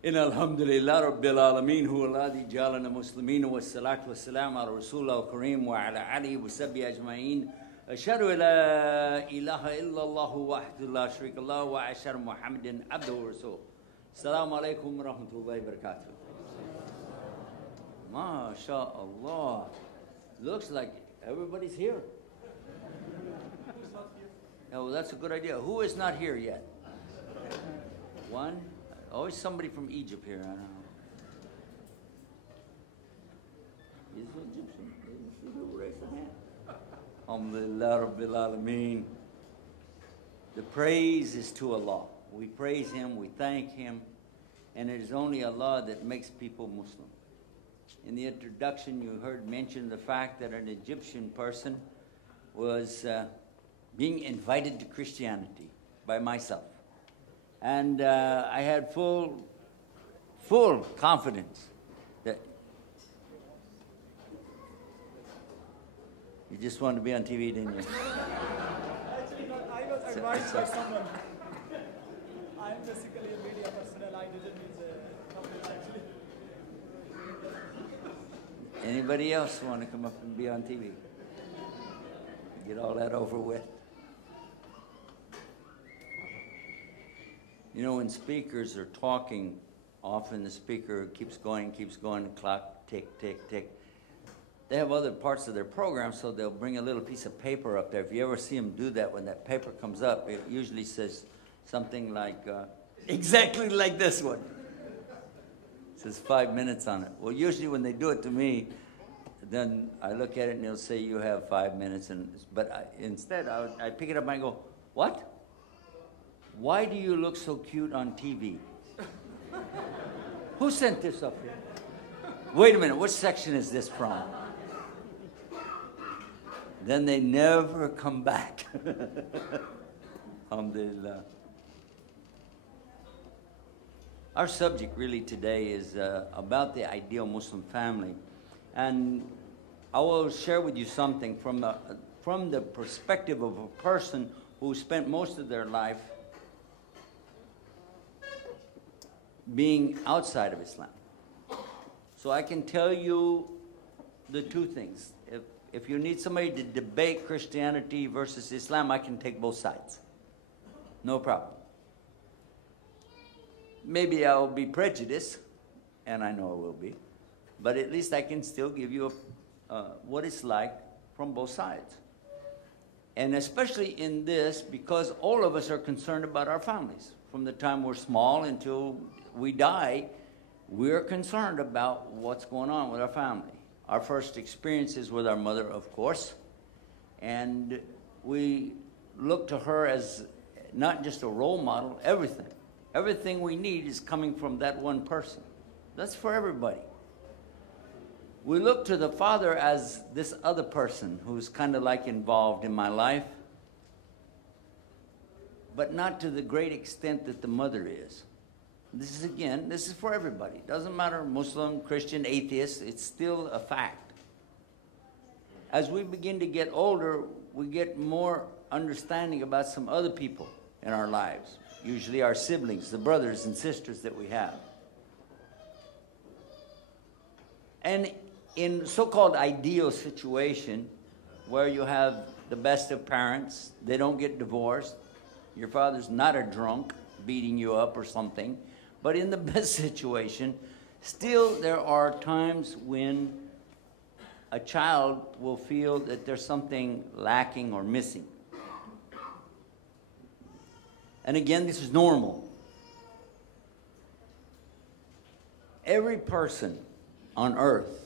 إن الحمد لله رب العالمين هو الذي جعلنا مسلمين والصلاة والسلام على رسول الله الكريم وعلى آله وصحبه أجمعين أشهد أن لا إله إلا الله وحده لا شريك له وأشهد محمدا عبده ورسوله السلام عليكم ورحمة الله وبركاته. ما شاء Allah. Looks like everybody's here. Oh, well, that's a good idea. Who is not here yet? One? Always somebody from Egypt here, I don't know. Is it Egyptian? Raise a hand. Alhamdulillah Rabbil Alameen. The praise is to Allah. We praise Him, we thank Him, and it is only Allah that makes people Muslim. In the introduction, you heard mention the fact that an Egyptian person was being invited to Christianity by myself. And I had full confidence that you just wanted to be on TV, didn't you? Actually, not. I was advised by someone. I am basically a media personnel. I didn't use a company actually. Anybody else want to come up and be on TV? Get all that over with. You know, when speakers are talking, often the speaker keeps going, the clock, tick, tick, tick. They have other parts of their program, so they'll bring a little piece of paper up there. If you ever see them do that, when that paper comes up, it usually says something like, exactly like this one. It says 5 minutes on it. Well, usually when they do it to me, then I look at it and they'll say, you have 5 minutes. But instead, I pick it up and I go, what? Why do you look so cute on TV? Who sent this up here? Wait a minute, what section is this from? Then they never come back. Alhamdulillah. Our subject really today is about the ideal Muslim family. And I will share with you something from the perspective of a person who spent most of their life being outside of Islam. So I can tell you the two things. If you need somebody to debate Christianity versus Islam, I can take both sides. No problem. Maybe I'll be prejudiced, and I know I will be, but at least I can still give you what it's like from both sides. And especially in this, because all of us are concerned about our families. From the time we're small until we die, we're concerned about what's going on with our family. Our first experience is with our mother, of course, and we look to her as not just a role model, everything. Everything we need is coming from that one person. That's for everybody. We look to the father as this other person who's kind of like involved in my life, but not to the great extent that the mother is. This is for everybody. It doesn't matter, Muslim, Christian, atheist, it's still a fact. As we begin to get older, we get more understanding about some other people in our lives, usually our siblings, the brothers and sisters that we have. And in so-called ideal situation, where you have the best of parents, they don't get divorced, your father's not a drunk beating you up or something, but in the best situation, still there are times when a child will feel that there's something lacking or missing. And again, this is normal. Every person on earth,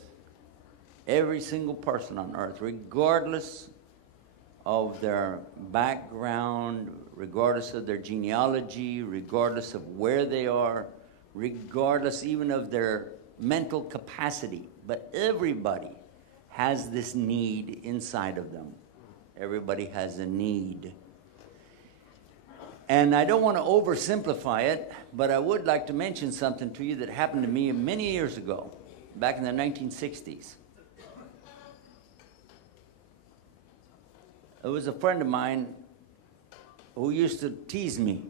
every single person on earth, regardless of their background, regardless of their genealogy, regardless of where they are, regardless even of their mental capacity, but everybody has this need inside of them. Everybody has a need. And I don't want to oversimplify it, but I would like to mention something to you that happened to me many years ago, back in the 1960s. It was a friend of mine who used to tease me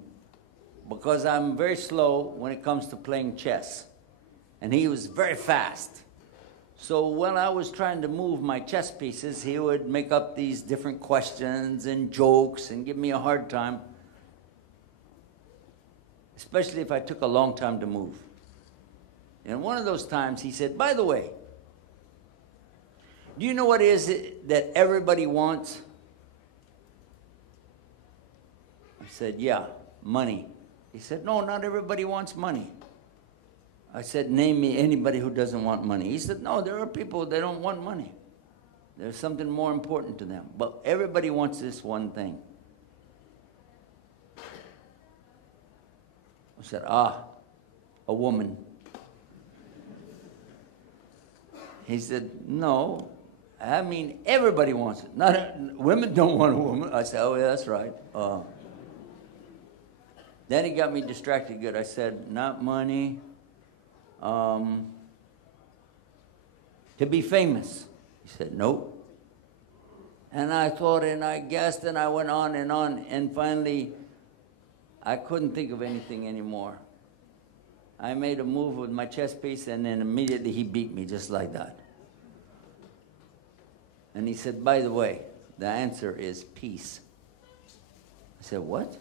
because I'm very slow when it comes to playing chess. And he was very fast. So when I was trying to move my chess pieces, he would make up these different questions and jokes and give me a hard time, especially if I took a long time to move. And one of those times he said, by the way, do you know what it is that everybody wants? I said, yeah, money. He said, no, not everybody wants money. I said, name me anybody who doesn't want money. He said, no, there are people that don't want money. There's something more important to them. But everybody wants this one thing. I said, a woman. He said, no, I mean, everybody wants it. Women don't want a woman. I said, oh, yeah, that's right. Then he got me distracted good. I said, not money. To be famous. He said, nope. And I thought, and I guessed, and I went on, and finally, I couldn't think of anything anymore. I made a move with my chess piece, and then immediately he beat me just like that. And he said, by the way, the answer is peace. I said, what?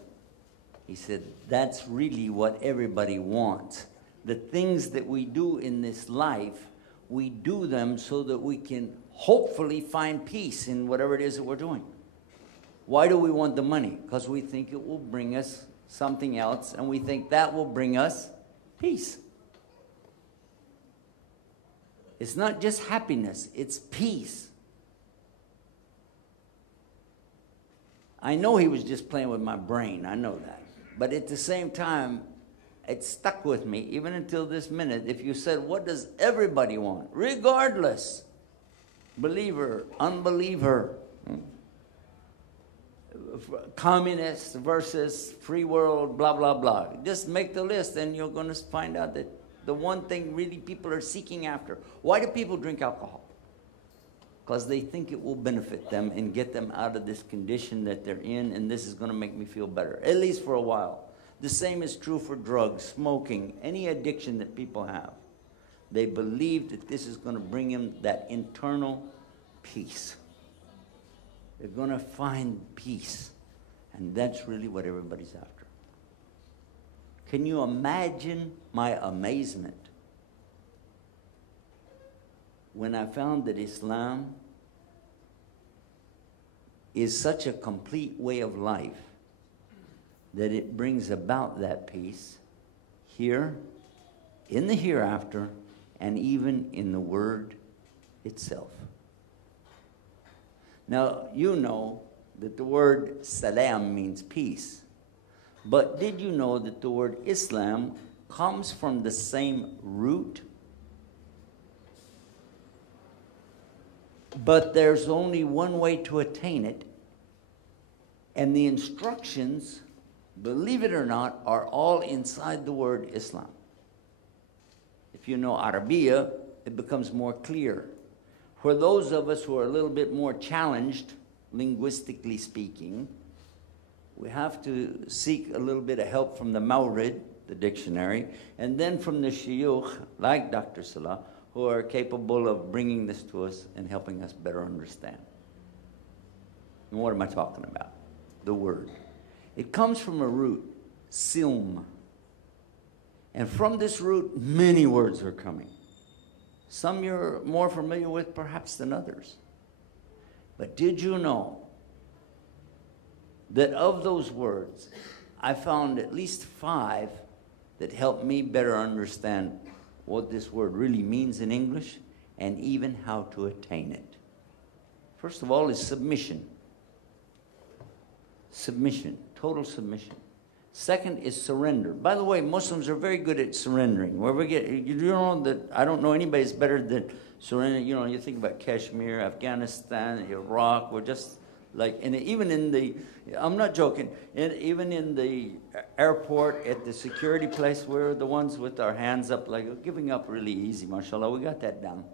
He said, that's really what everybody wants. The things that we do in this life, we do them so that we can hopefully find peace in whatever it is that we're doing. Why do we want the money? Because we think it will bring us something else, and we think that will bring us peace. It's not just happiness, it's peace. I know he was just playing with my brain, I know that. But at the same time, it stuck with me, even until this minute. If you said, what does everybody want? Regardless, believer, unbeliever, communist versus free world, blah, blah, blah. Just make the list, and you're going to find out that the one thing really people are seeking after. Why do people drink alcohol? Because they think it will benefit them and get them out of this condition that they're in, and this is going to make me feel better, at least for a while. The same is true for drugs, smoking, any addiction that people have. They believe that this is going to bring them that internal peace. They're going to find peace. And that's really what everybody's after. Can you imagine my amazement when I found that Islam is such a complete way of life that it brings about that peace here, in the hereafter, and even in the word itself. Now, you know that the word salam means peace. But did you know that the word Islam comes from the same root? But there's only one way to attain it, and the instructions, believe it or not, are all inside the word Islam. If you know Arabiya, it becomes more clear. For those of us who are a little bit more challenged, linguistically speaking, we have to seek a little bit of help from the Mawrid, the dictionary, and then from the shuyukh, like Dr. Salah, who are capable of bringing this to us and helping us better understand. And what am I talking about? The word. It comes from a root, silm. And from this root, many words are coming. Some you're more familiar with perhaps than others. But did you know that of those words, I found at least 5 that helped me better understand what this word really means in English and even how to attain it. First of all is submission. Submission, total submission. Second is surrender. By the way, Muslims are very good at surrendering. You know that I don't know anybody that's better than surrendering. You know, you think about Kashmir, Afghanistan, Iraq. We're just like, and even in the, I'm not joking, even in the airport, at the security place, we're the ones with our hands up, like giving up really easy, mashallah. We got that down.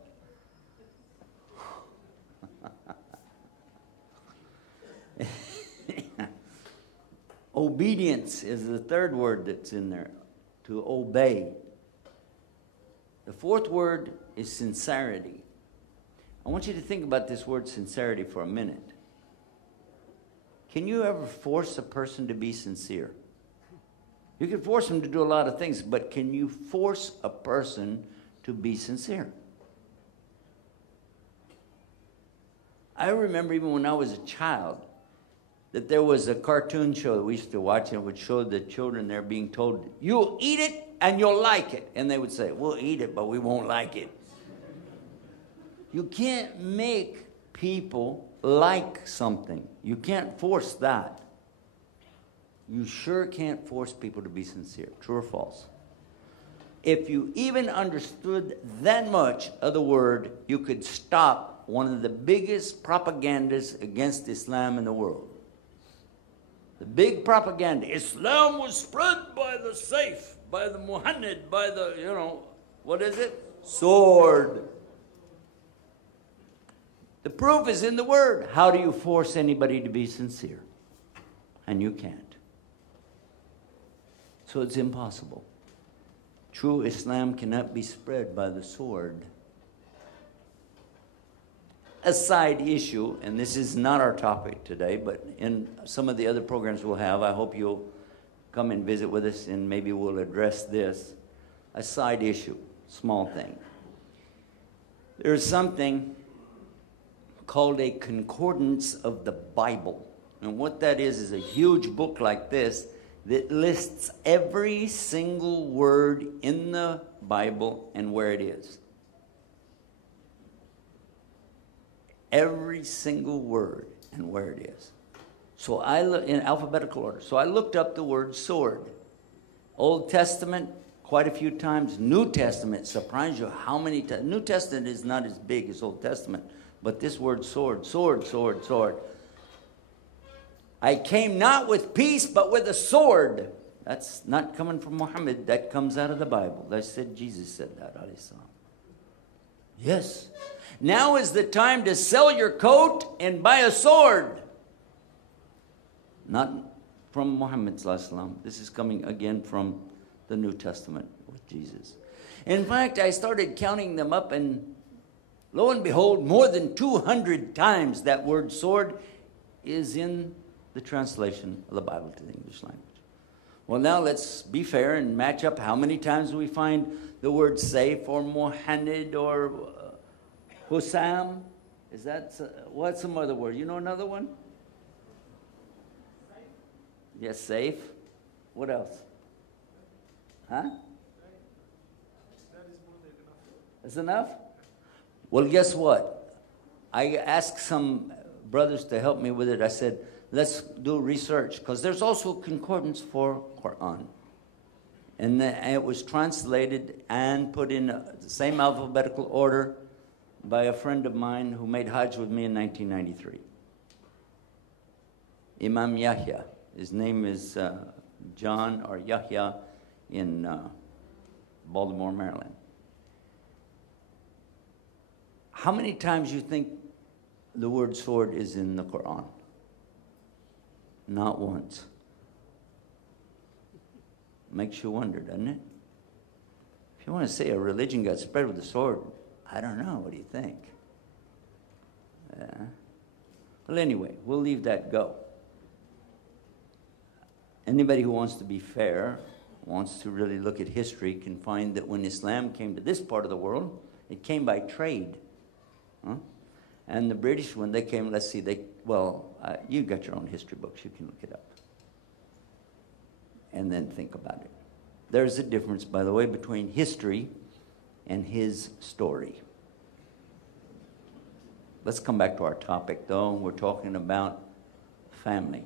Obedience is the third word that's in there, to obey. The fourth word is sincerity. I want you to think about this word sincerity for a minute. Can you ever force a person to be sincere? You can force them to do a lot of things, but can you force a person to be sincere? I remember even when I was a child that there was a cartoon show that we used to watch, and it would show the children there being told, you'll eat it and you'll like it. And they would say, we'll eat it, but we won't like it. You can't make people like something. You can't force that. You sure can't force people to be sincere. True or false? If you even understood that much of the word, you could stop one of the biggest propagandas against Islam in the world. The big propaganda. Islam was spread by the Saif, by the Muhammad, by the, what is it? Sword. The proof is in the word. How do you force anybody to be sincere? And you can't. So it's impossible. True Islam cannot be spread by the sword. A side issue, and this is not our topic today, but in some of the other programs we'll have, I hope you'll come and visit with us and maybe we'll address this. A side issue, small thing. There's something called a concordance of the Bible. And what that is a huge book like this that lists every single word in the Bible and where it is. Every single word and where it is. So I look in alphabetical order. So I looked up the word sword. Old Testament, quite a few times. New Testament, surprise you how many times. New Testament is not as big as Old Testament. But this word sword, sword, sword, sword. I came not with peace, but with a sword. That's not coming from Muhammad. That comes out of the Bible. That said, Jesus said that. Yes. Now is the time to sell your coat and buy a sword. Not from Muhammad sallallahu alaihi wasallam. This is coming again from the New Testament with Jesus. In fact, I started counting them up, and lo and behold, more than 200 times that word sword is in the translation of the Bible to the English language. Well, now let's be fair and match up how many times we find the word Saif or Muhammad or Hussam. Is that, what's some other word? You know another one? Yes, safe. What else? Huh? That's enough? Well, guess what? I asked some brothers to help me with it. I said, let's do research, because there's also concordance for Quran. And it was translated and put in the same alphabetical order by a friend of mine who made Hajj with me in 1993. Imam Yahya. His name is John or Yahya in Baltimore, Maryland. How many times you think the word sword is in the Quran? Not once. Makes you wonder, doesn't it? If you want to say a religion got spread with a sword, I don't know. What do you think? Yeah. Well, anyway, we'll leave that go. Anybody who wants to be fair, wants to really look at history, can find that when Islam came to this part of the world, it came by trade. Huh? And the British, when they came, let's see, you got your own history books. You can look it up. And then think about it. There's a difference, by the way, between history and his story. Let's come back to our topic, though. We're talking about family.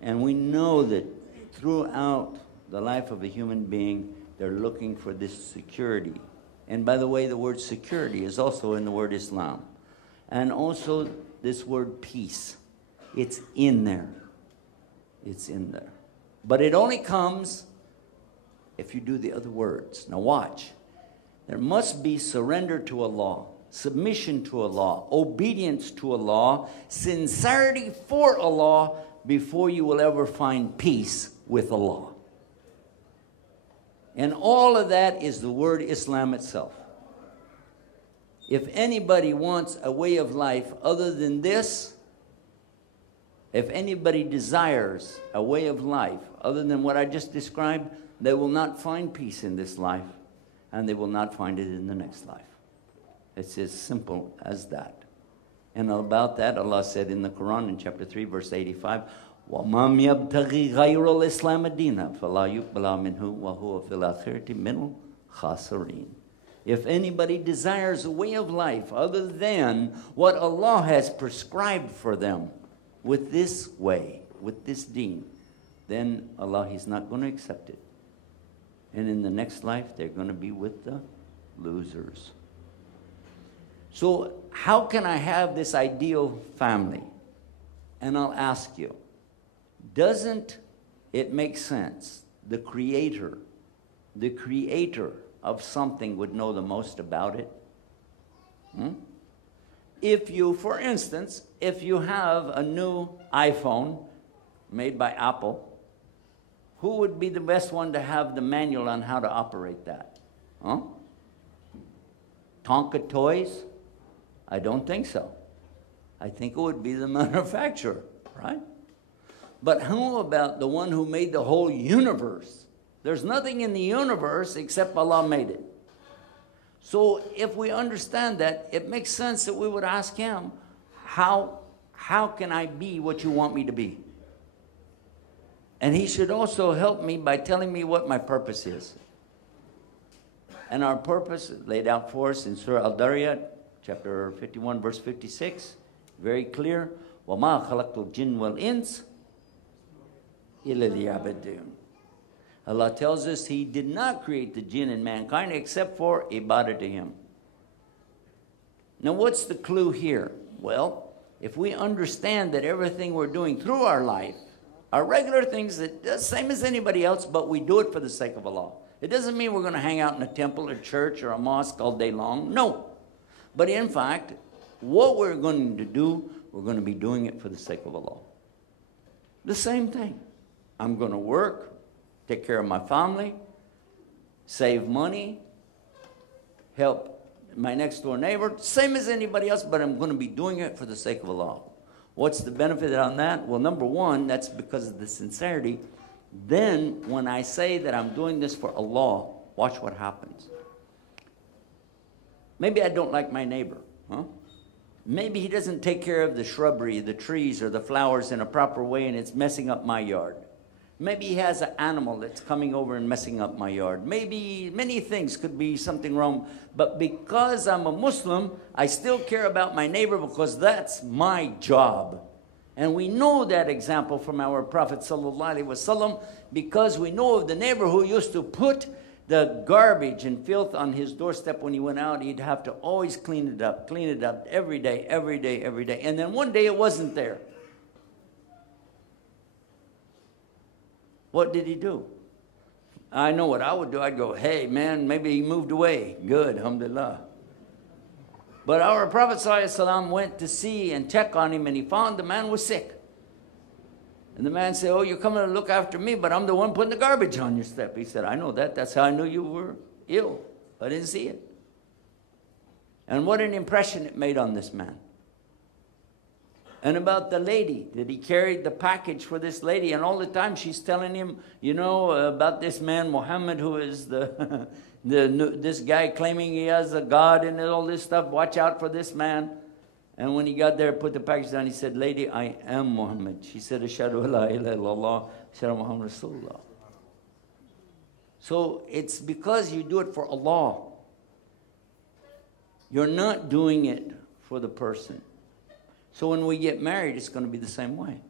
And we know that throughout the life of a human being, they're looking for this security. And by the way, the word security is also in the word Islam. And also this word peace. It's in there. It's in there. But it only comes if you do the other words. Now watch. There must be surrender to Allah, submission to Allah, obedience to Allah, sincerity for Allah before you will ever find peace with Allah. And all of that is the word Islam itself. If anybody wants a way of life other than this, if anybody desires a way of life other than what I just described, they will not find peace in this life, and they will not find it in the next life. It's as simple as that. And about that, Allah said in the Quran in chapter 3, verse 85, وَمَا يَبْتَغِي غَيْرَ الْإِسْلَامَ دِينًا فَلَا يُقْبَلَ مِنْهُ وَهُوَ فِي الْآخِرَةِ مِنَ الْخَاسِرِينَ. If anybody desires a way of life other than what Allah has prescribed for them with this way, with this deen, then Allah is not going to accept it. And in the next life, they're going to be with the losers. So how can I have this ideal family? And I'll ask you, doesn't it make sense? The creator of something would know the most about it. If you, for instance, if you have a new iPhone made by Apple, who would be the best one to have the manual on how to operate that? Tonka Toys? I don't think so. I think it would be the manufacturer, right? But how about the one who made the whole universe? There's nothing in the universe except Allah made it. So if we understand that, it makes sense that we would ask Him, how can I be what you want me to be? And He should also help me by telling me what my purpose is. And our purpose laid out for us in Surah Al-Dariyat, chapter 51, verse 56, very clear. وَمَا خَلَقْتُ الْجِنَّ وَالْإِنسَ إِلَّا لِيَعْبُدُونِ. Allah tells us He did not create the jinn and mankind except for ibadah to Him. Now what's the clue here? Well, if we understand that everything we're doing through our life are regular things that the same as anybody else, but we do it for the sake of Allah. It doesn't mean we're going to hang out in a temple or church or a mosque all day long. No. But in fact, what we're going to do, we're going to be doing it for the sake of Allah. The same thing. I'm going to work, take care of my family, save money, help my next door neighbor, same as anybody else, but I'm going to be doing it for the sake of Allah. What's the benefit on that? Well, number one, that's because of the sincerity. Then, when I say that I'm doing this for Allah, watch what happens. Maybe I don't like my neighbor. Maybe he doesn't take care of the shrubbery, the trees, or the flowers in a proper way, and it's messing up my yard. Maybe he has an animal that's coming over and messing up my yard. Maybe many things could be something wrong. But because I'm a Muslim, I still care about my neighbor because that's my job. And we know that example from our Prophet ﷺ because we know of the neighbor who used to put the garbage and filth on his doorstep when he went out. He'd have to always clean it up every day. And then one day it wasn't there. What did he do? I know what I would do. I'd go, hey, man, maybe he moved away. Good, alhamdulillah. But our Prophet ﷺ went to see and check on him, and he found the man was sick. And the man said, oh, you're coming to look after me, but I'm the one putting the garbage on your step. He said, I know that. That's how I knew you were ill. I didn't see it. And what an impression it made on this man. And about the lady, that he carried the package for this lady, and all the time she's telling him, you know, about this man, Muhammad, who is this guy claiming he has a God and all this stuff. Watch out for this man. And when he got there, put the package down, he said, lady, I am Muhammad. She said, Ashhadu la ilaha illallah, Ashhadu Muhammad Rasulullah. So it's because you do it for Allah. You're not doing it for the person. So when we get married, it's going to be the same way.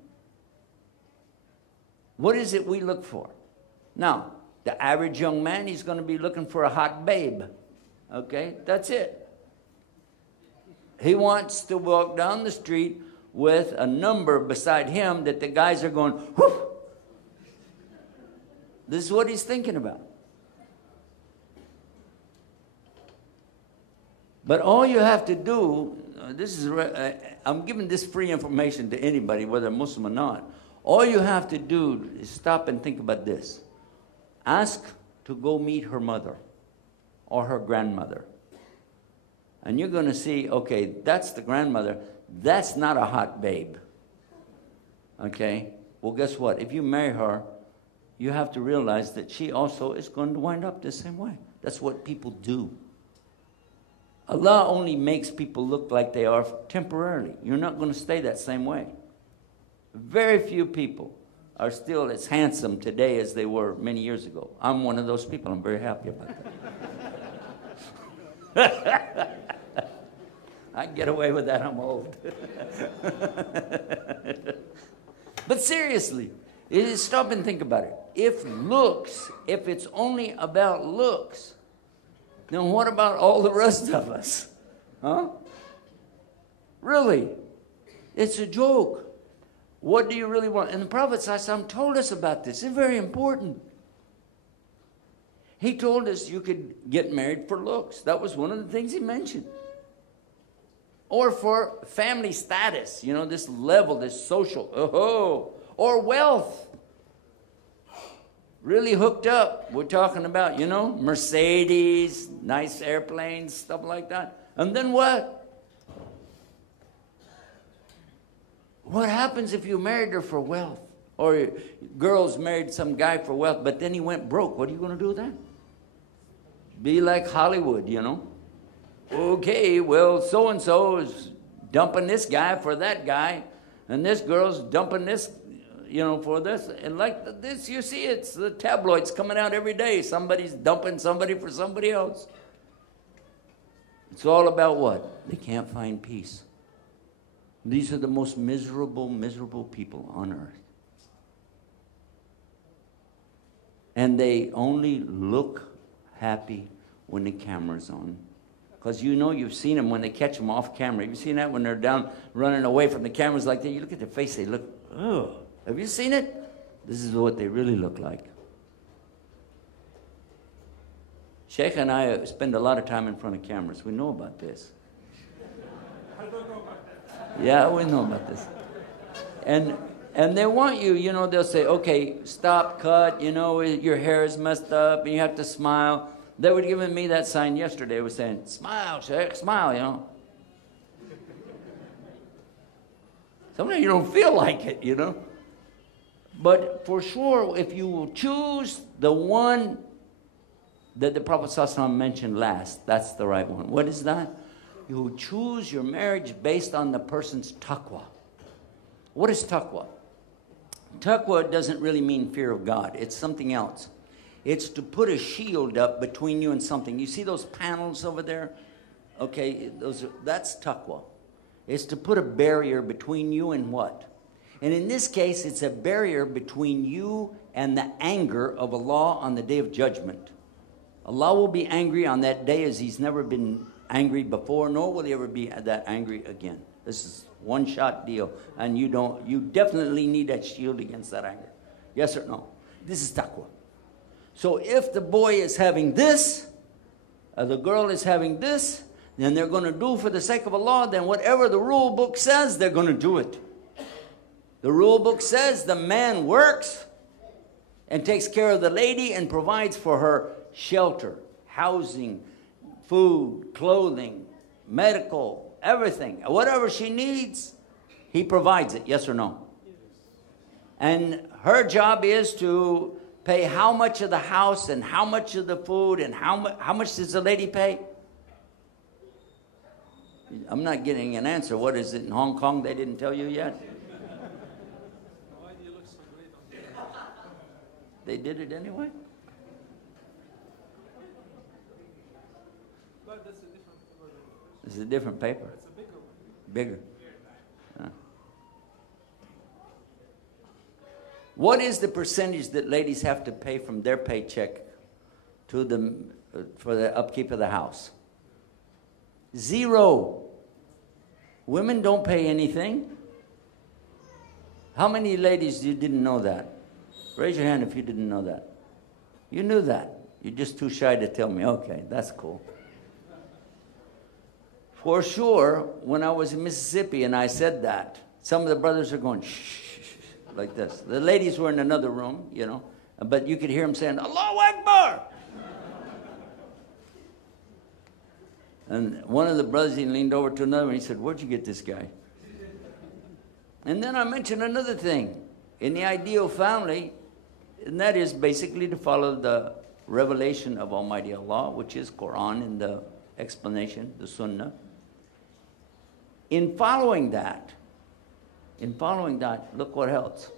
What is it we look for? Now, the average young man, he's going to be looking for a hot babe. Okay, that's it. He wants to walk down the street with a number beside him that the guys are going, whoof. This is what he's thinking about. But all you have to do, I'm giving this free information to anybody, whether Muslim or not. All you have to do is stop and think about this. Ask to go meet her mother or her grandmother. And you're going to see, okay, that's the grandmother. That's not a hot babe. Okay? Well, guess what? If you marry her, you have to realize that she also is going to wind up the same way. That's what people do. Allah only makes people look like they are temporarily. You're not going to stay that same way. Very few people are still as handsome today as they were many years ago. I'm one of those people. I'm very happy about that. I can get away with that. I'm old. But seriously, stop and think about it. If it's only about looks, then what about all the rest of us? Huh? Really? It's a joke. What do you really want? And the Prophet ﷺ told us about this. It's very important. He told us you could get married for looks. That was one of the things he mentioned. Or for family status, you know, this level, this social, or wealth. Really hooked up. We're talking about, you know, Mercedes, nice airplanes, stuff like that. And then what? What happens if you married her for wealth? Or girls married some guy for wealth, but then he went broke. What are you going to do then? Be like Hollywood, you know. Okay, well, so-and-so is dumping this guy for that guy, and this girl's dumping this, you know, for this. And like this, you see, it's the tabloids coming out every day. Somebody's dumping somebody for somebody else. It's all about what? They can't find peace. These are the most miserable, miserable people on earth. And they only look happy when the camera's on. Because you know, you've seen them when they catch them off camera. Have you seen that when they're down running away from the cameras like that? You look at their face, they look, oh. Have you seen it? This is what they really look like. Sheikh and I spend a lot of time in front of cameras. We know about this. Yeah, we know about this. And they want you, you know, they'll say, okay, stop, cut, you know, your hair is messed up, and you have to smile. They were giving me that sign yesterday. It was saying, smile, Sheikh, smile, you know. Sometimes you don't feel like it, you know. But for sure, if you will choose the one that the Prophet ﷺ mentioned last, that's the right one. What is that? You choose your marriage based on the person's taqwa. What is taqwa? Taqwa doesn't really mean fear of God. It's something else. It's to put a shield up between you and something. You see those panels over there? Okay, that's taqwa. It's to put a barrier between you and what? And in this case, it's a barrier between you and the anger of Allah on the day of judgment. Allah will be angry on that day as He's never been angry before, nor will He ever be that angry again. This is one-shot deal, and you definitely need that shield against that anger. Yes or no? This is taqwa. So if the boy is having this, or the girl is having this, then they're going to do for the sake of Allah, then whatever the rule book says, they're going to do it. The rule book says the man works and takes care of the lady and provides for her shelter, housing, food, clothing, medical, everything. Whatever she needs, he provides it. Yes or no? And her job is to pay how much of the house and how much of the food and how much does the lady pay? I'm not getting an answer. What is it in Hong Kong? They didn't tell you yet? They did it anyway? But that's a different. This is a different paper. It's a bigger one. Bigger. What is the percentage that ladies have to pay from their paycheck to them for the upkeep of the house? 0. Women don't pay anything. How many ladies you didn't know that? Raise your hand if you didn't know that. You knew that. You're just too shy to tell me. Okay, that's cool. For sure, when I was in Mississippi and I said that, some of the brothers are going, shh, shh, shh. like this. The ladies were in another room, you know, but you could hear him saying, Allahu Akbar! And one of the brothers, he leaned over to another and he said, where'd you get this guy? And then I mentioned another thing. In the ideal family, and that is basically to follow the revelation of Almighty Allah, which is Quran in the explanation, the Sunnah. In following that, look what else.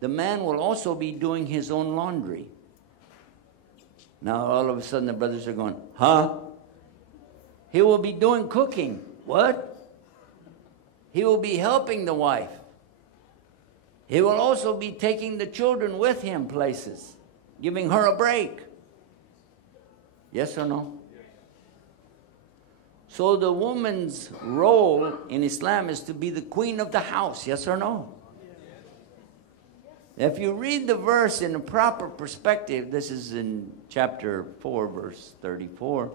The man will also be doing his own laundry. Now all of a sudden the brothers are going, huh? He will be doing cooking. What? He will be helping the wife. He will also be taking the children with him places, giving her a break. Yes or no? So the woman's role in Islam is to be the queen of the house. Yes or no? If you read the verse in a proper perspective, this is in chapter 4, verse 34.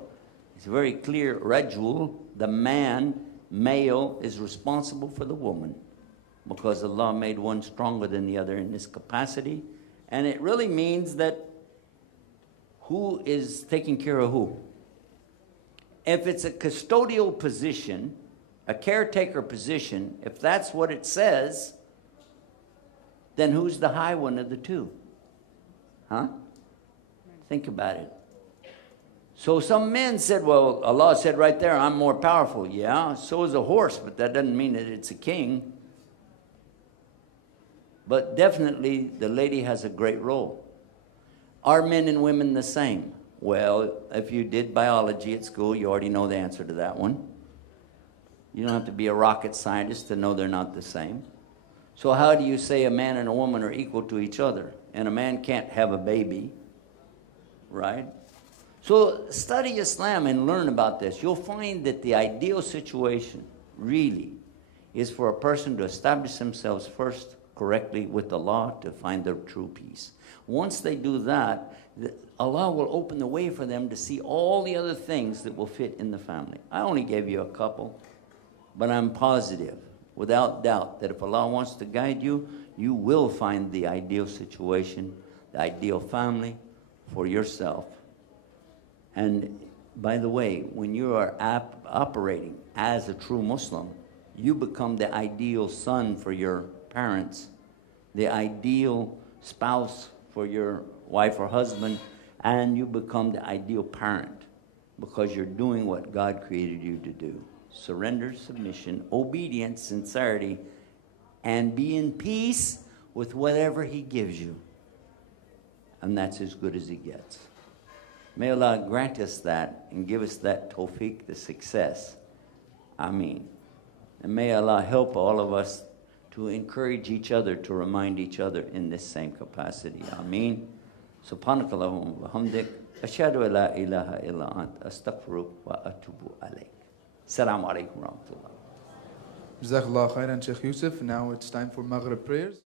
It's very clear. Rajul, the man, male, is responsible for the woman, because Allah made one stronger than the other in this capacity. And it really means that who is taking care of who? If it's a custodial position, a caretaker position, if that's what it says, then who's the high one of the two? Huh? Think about it. So some men said, well, Allah said right there, I'm more powerful. Yeah, so is a horse, but that doesn't mean that it's a king. But definitely the lady has a great role. Are men and women the same? Well, if you did biology at school, you already know the answer to that one. You don't have to be a rocket scientist to know they're not the same. So how do you say a man and a woman are equal to each other? And a man can't have a baby, right? So study Islam and learn about this. You'll find that the ideal situation really is for a person to establish themselves first correctly with Allah to find their true peace. Once they do that, Allah will open the way for them to see all the other things that will fit in the family. I only gave you a couple, but I'm positive, without doubt, that if Allah wants to guide you, you will find the ideal situation, the ideal family for yourself. And by the way, when you are operating as a true Muslim, you become the ideal son for your parents, the ideal spouse for your wife or husband, and you become the ideal parent because you're doing what God created you to do. Surrender, submission, obedience, sincerity, and be in peace with whatever He gives you. And that's as good as it gets. May Allah grant us that and give us that tawfiq, the success. Ameen. And may Allah help all of us to encourage each other, to remind each other in this same capacity. Ameen. Subhanakallahumma wa bihamdik. Ashhadu an la ilaha illa ant. Astaghfiruka wa atubu alayk. Assalamu alaikum wa rahmatullah. Jazakallah khairan, Sheikh Yusuf. Now it's time for Maghrib prayers.